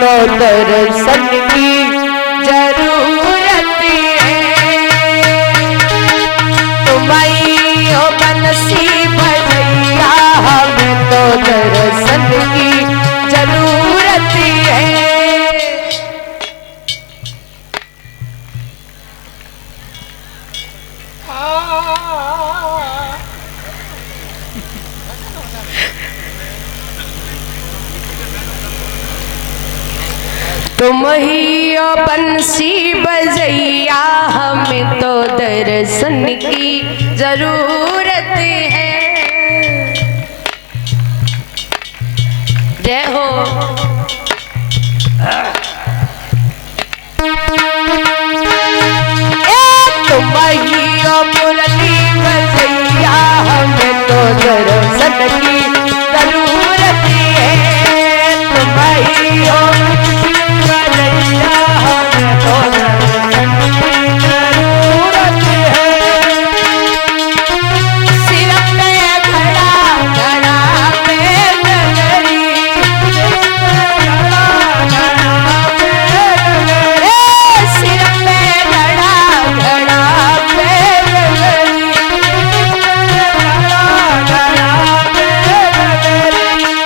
तो दर्शन की जरूरत है। तुम्हारी ओ बनसी भैया हमें तो दर्शन की जरूरत है। तुम ही ओ बंसी बजैया हमें तो दर्शन की जरूरत है। जय हो। तुम ही ओ मुरली बजैया हमें तो दर्शन की जरूरत है। तुम ही ओ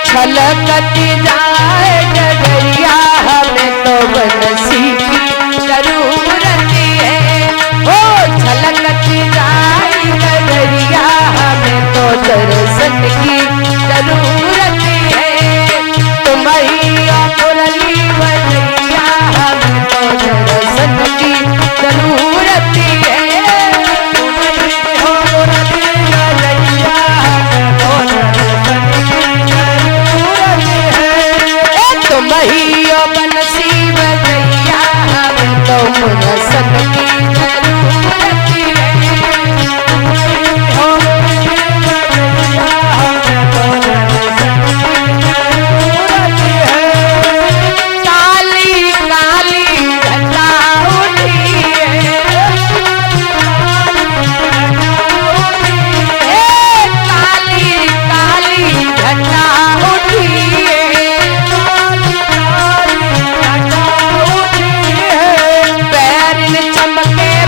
छलकत जाए डगरिया हमें तो बनसी की जरूरत है। ओ छलकत जाए डगरिया हमें तो दर्शन की जरूरत है। तुम्हारी मुरली बजैया हमें तो दर्शन की जरूरत है। महियो बनसी बजैया हमें तो दर्शन की जरूरत है। काली काली घटा उठी है। काली काली घटा उठी है।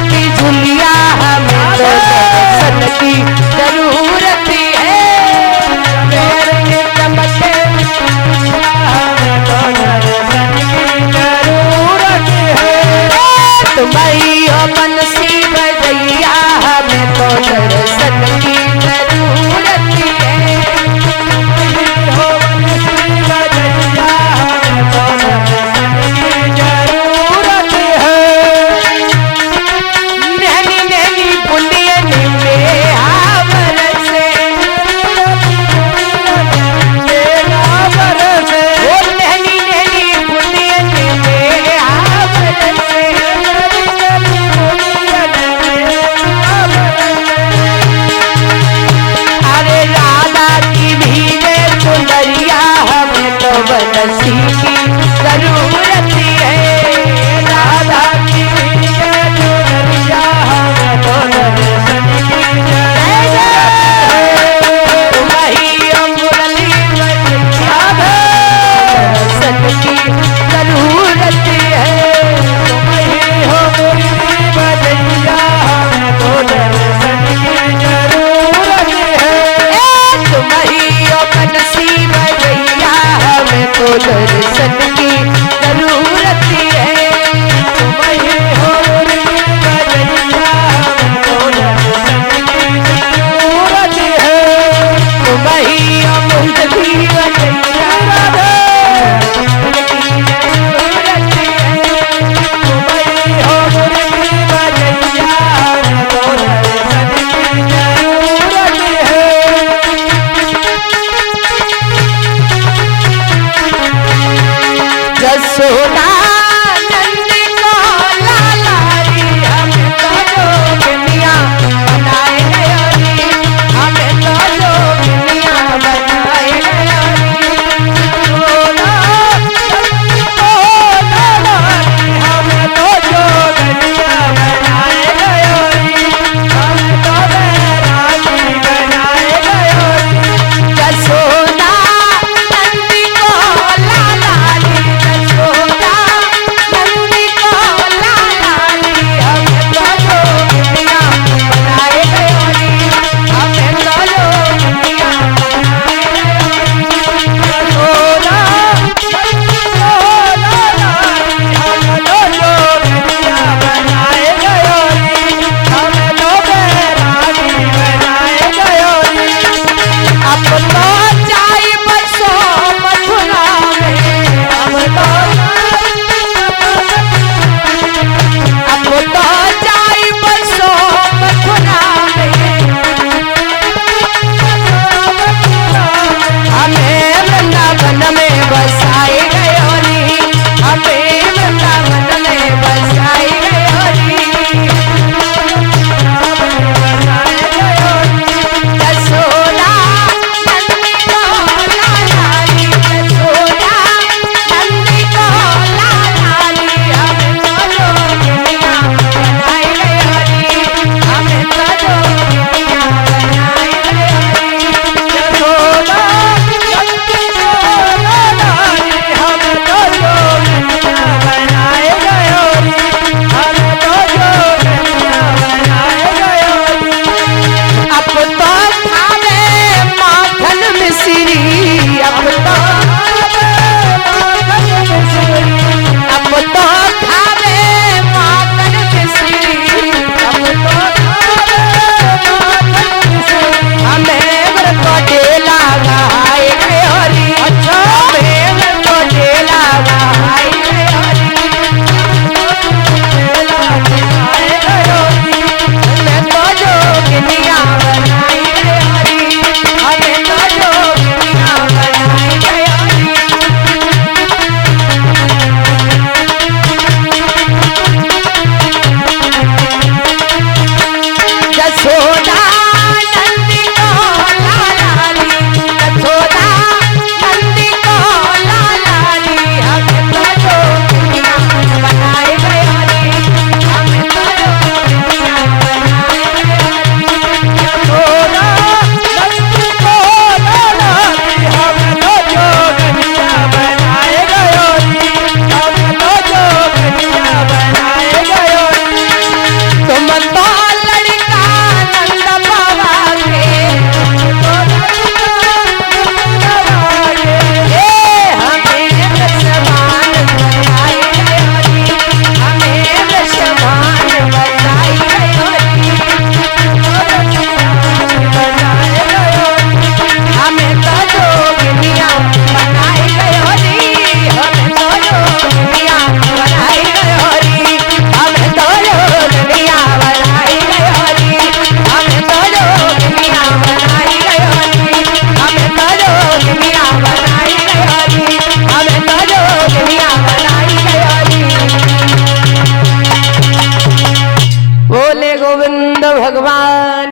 बिजुलिया हमें तो दर्शन की जरूरत है। पैर में चमके हमें तो दर्शन की जरूरत है। तुम्हारी